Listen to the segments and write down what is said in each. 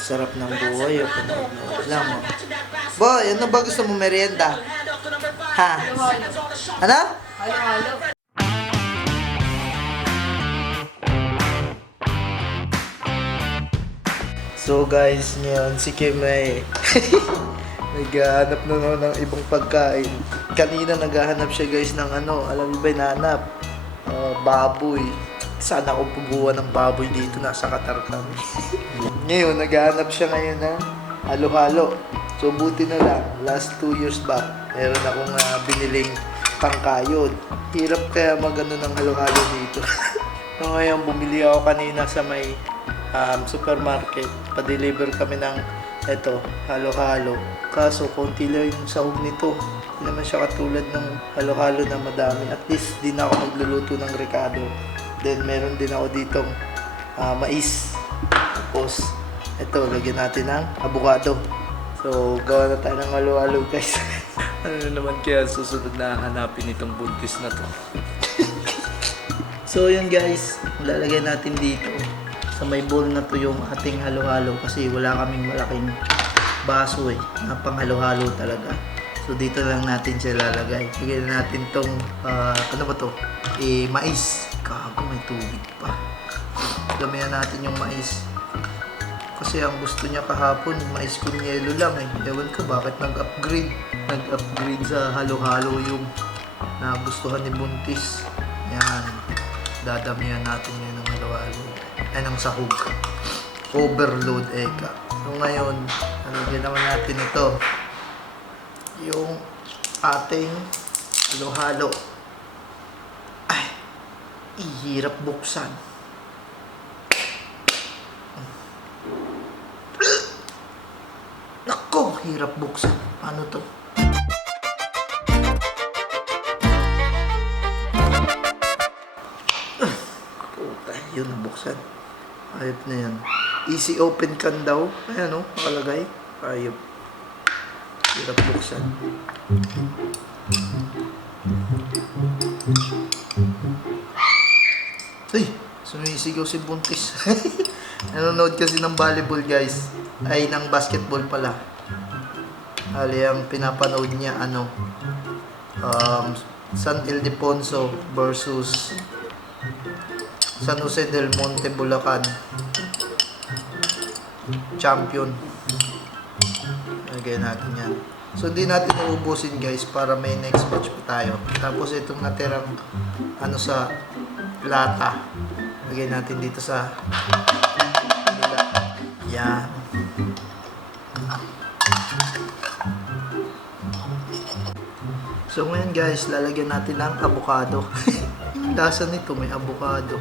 Sarap ng buhay. Panood lang mo. Boy, ano ba gusto mo merienda? Ha? Ano? Halo-halo. So guys, ngayon si Kim ay naghahanap na naman ng ibang pagkain. Kanina naghahanap siya guys ng ano, alam niyo ba hinahanap? Baboy. Sana ako puguan ng baboy dito, nasa Qatar kami. Ngayon, naghahanap siya ngayon ng halo-halo. So buti na lang, last 2 years back, meron akong biniling pangkayod. Hirap kaya magano ng halo-halo dito. So ngayon, bumili ako kanina sa may supermarket. Pa-deliver kami ng eto, halo-halo. Kaso, konti lang yung sahog nito. Hindi naman siya katulad ng halo-halo na madami. At least, di na ako magluluto ng Ricardo. Then, meron din ako ditong mais. Tapos, eto, lagyan natin ng avocado. So, gawa na tayo ng halo-halo, guys. Ano naman kaya susunod na hanapin itong buntis na to? So, yun guys. Lalagay natin dito sa may bowl na to yung ating halo-halo kasi wala kaming malaking baso na pang halo-halo talaga. So dito lang natin siya lalagay. Bigyan natin tong ano ba to? Mais. Kago, may tubig pa. Gamihan natin yung mais. Kasi ang gusto niya kahapon, mais con yelo lang eh. Ewan ko bakit nag-upgrade. Nag-upgrade sa halo-halo yung nagustuhan ni Buntis. Yan. Dadamihan natin ngayon ng halo-halo. Ay, ng sahog. Overload eka. So ngayon, alagyan naman natin ito. Yung ating halo-halo. Ay, ihirap buksan. Nako, hirap buksan. Paano to? Yun, nabuksan. Ayop na yan. Easy open can daw. Ayan o, nakalagay. Ayop. Hirap buksan. Ay, sumisigaw si Buntis. Nanonood kasi ng volleyball guys. Ay, ng basketball pala. Hali ang pinapanood niya, ano, San Ildefonso versus San Jose del Monte, Bulacan. Champion. Lagyan natin yan. So, hindi natin uubusin guys para may next batch pa tayo. Tapos, itong natirang ano sa lata. Lagyan natin dito sa yan. So, ngayon guys, lalagyan natin ng avocado. Yung lasa nito may avocado.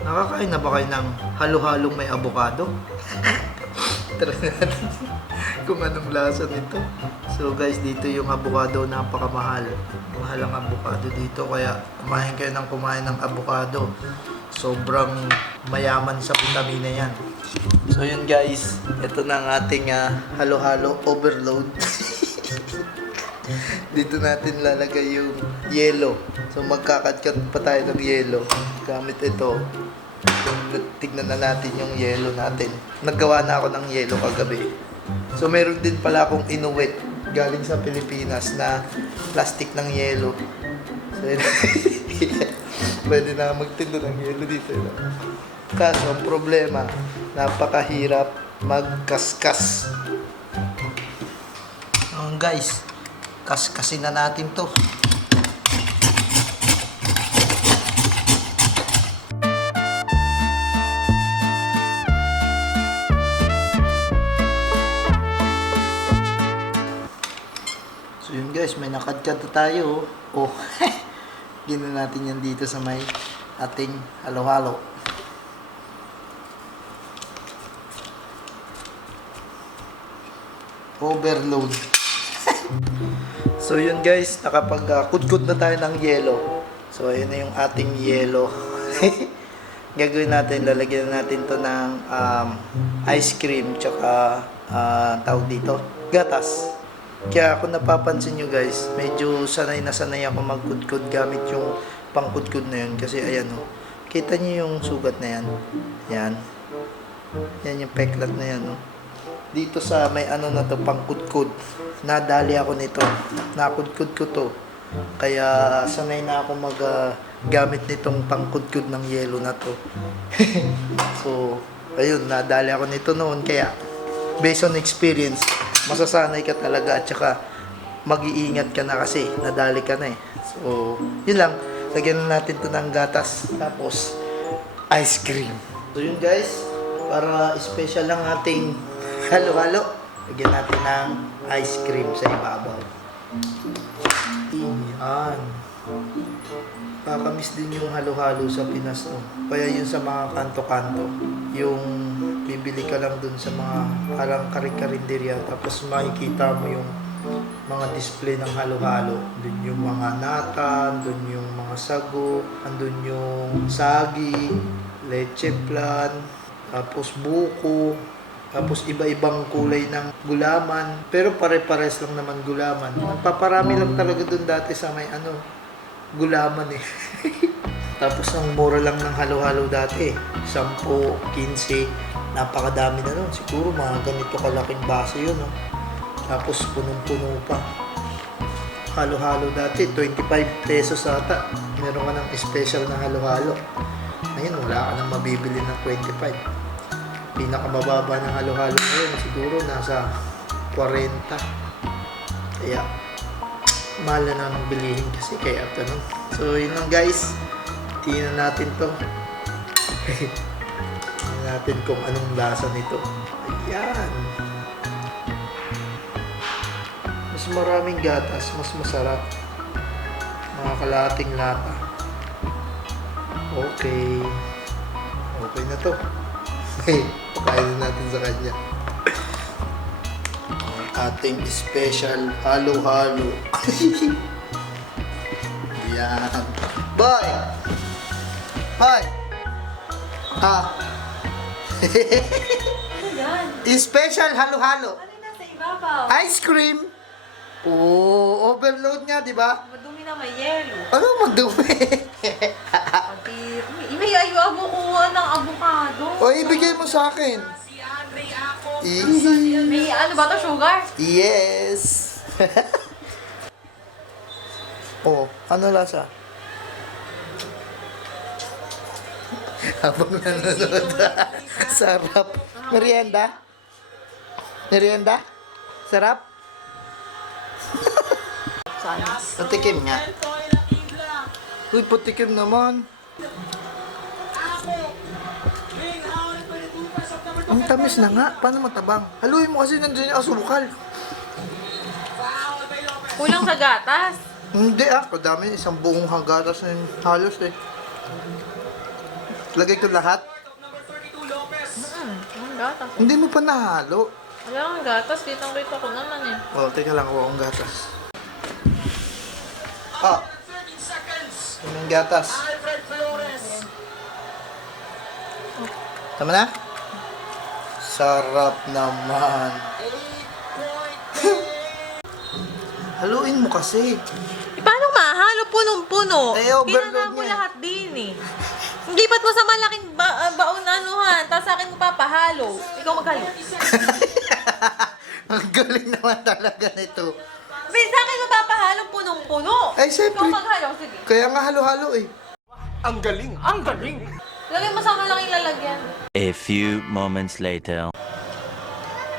Nakakain na ba kayo ng halo-halong may avocado? Tara natin kung anong lasa nito. So guys, dito yung avocado, napakamahal. Mahal ang avocado dito, kaya kumain kayo ng kumain ng avocado. Sobrang mayaman sa vitamina yan. So yun guys, ito na ang ating halo-halo overload. Dito natin lalagay yung yelo. So magkakatkat pa tayo ng yelo gamit ito. Tignan na natin yung yelo natin. Naggawa na ako ng yelo kagabi. So meron din pala akong inuwi galing sa Pilipinas na plastic ng yelo. So pwede na magtinda ng yelo dito. Kaso ang problema, napakahirap magkaskas. Guys, kaskasin na natin to. So yun guys, may nakadkad na tayo. Oh, gina natin yan dito sa may ating halo-halo. Overload. So yun guys, nakapag-kudkod na tayo ng yelo. So ayun na yung ating yelo. Gagawin natin, lalagyan natin to ng ice cream tsaka tawag dito, gatas. Kaya kung napapansin nyo guys, medyo sanay na sanay ako magkudkod gamit yung pangkudkod na yun. Kasi ayan o, kita nyo yung sugat na yan. Yan. Yan yung peklat na yan, no? Dito sa may ano na to, pangkudkud. Nadali ako nito. Nakudkud ko to. Kaya sanay na ako gamit nitong pangkudkud ng yelo na to. So, ayun, nadali ako nito noon. Kaya, based on experience, masasanay ka talaga at saka mag-iingat ka na kasi nadali ka na eh. So, yun lang. Lagyan na natin to ng gatas. Tapos, ice cream. So yun guys, para special lang ating halo-halo, lagyan natin ng ice cream sa ibabaw. Yan. Kakamiss din yung halo-halo sa Pinas, no? Kaya yun sa mga kanto-kanto, yung bibili ka lang dun sa mga parang karinderya, tapos makikita mo yung mga display ng halo-halo. Dun yung mga natan, dun yung mga sago, andun yung sagi, leche flan, tapos buko, tapos iba-ibang kulay ng gulaman, pero pare-pares lang naman gulaman. Nagpaparami lang talaga dun dati sa may gulaman eh. Tapos ang mura lang ng halo-halo dati, 10, 15, napakadami na nun. Siguro mga ganito kalaking baso yun, no? Tapos punong-puno pa. Halo-halo dati, 25 pesos ata. Meron ka ng special na halo-halo. Ngayon, wala ka nang mabibili ng 25. Pinakamababa ng halo-halo ngayon, siguro nasa 40. Kaya, mahal na nang bilihin kasi kaya tanong. So, yun lang guys. Tingnan natin to. Tingnan natin kung anong lasa nito. Ayan. Mas maraming gatas, mas masarap. Mga kalating lata. Okay. Okay na to. Pakain na natin sa kanya. Ang ating special halo-halo. Yan. Boy! Boy! Ha? Ano yan? Special halo-halo. Ano yung nasa ibabaw? Ice cream. Oo, overload nga, di ba? Madumi na may yelo. Ano magdumi? May ayaw kuha ng avocado. O, ibigay mo sa akin. May ano ba to, sugar? Yes. Oh, ano lasa? Habang nanonood. Sarap. Merienda? Merienda? Sarap? Sana. Patikim nga. Uy, patikim naman. Ang tamis na nga. Paano matabang? Haluin mo kasi nandiyan yung asukal. Kulang sa gatas. Hindi kadami. Isang buong hagatas na yung halos eh. Lagay ko lahat. Ang gatas. Hindi mo pa nahalo. Wala ang gatas. Kitang-kita ko naman eh. Oh, teka lang ako ang gatas. Ah. Yung gatas. Tama na? Sarap naman. Haluin mo kasi. Paano mahalo? Punong-puno. Eh, overload Kinana mo niya. lahat din eh. Lipat mo sa malaking baon anuhan. Tapos sa akin mo papahalo. Ikaw maghalo. Ang galing naman talaga nito. Sa akin mo papahalo punong-puno. Ay, siyempre. Ikaw maghalo. Sige. Kaya nga halo-halo eh. Ang galing! Ang galing! Lagay mo sa malaking lalagyan. A few moments later.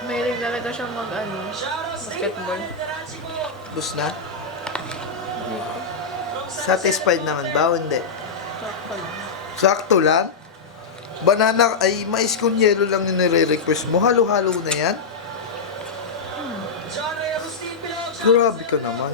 May rin talaga siyang basketball. Bus na? Satisfied naman ba o hindi? Sakto lang? Banana ay mais con yelo lang yung nire-request mo. Halo-halo na yan? Grabe ka naman.